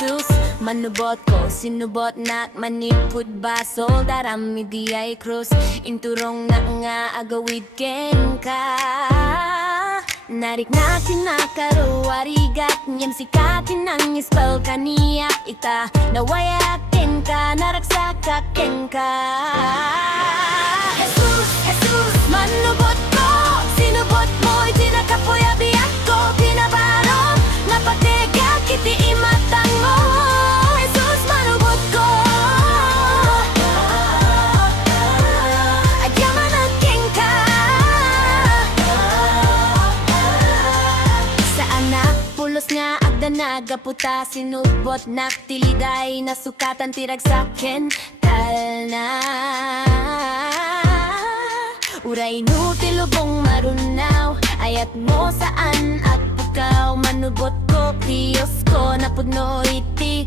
Hesus, Mannubot ko, sinubot na't manipud baso darami di ay krus, inturong na nga agawid ken ka. Narik na kinakaruwarigat niyem sikatin ang ispal kaniya ita nawayakin ka naragsakakin ka. Hesus, Hesus, Mannubot ko, sinubot mo'y tinakapuyabiyak ko, pinabarong napagtega kiti imatang mo. Hesus, Mannubot ko, agyaman ang king ka. Sa anak, pulos nga agdanaga puta, sinubot naktiliday nasukatan tirag sakin talna. Uray no tilubong marunaw, ayat mo saan at pukaw, manubot ko, Diyos ko napudno iti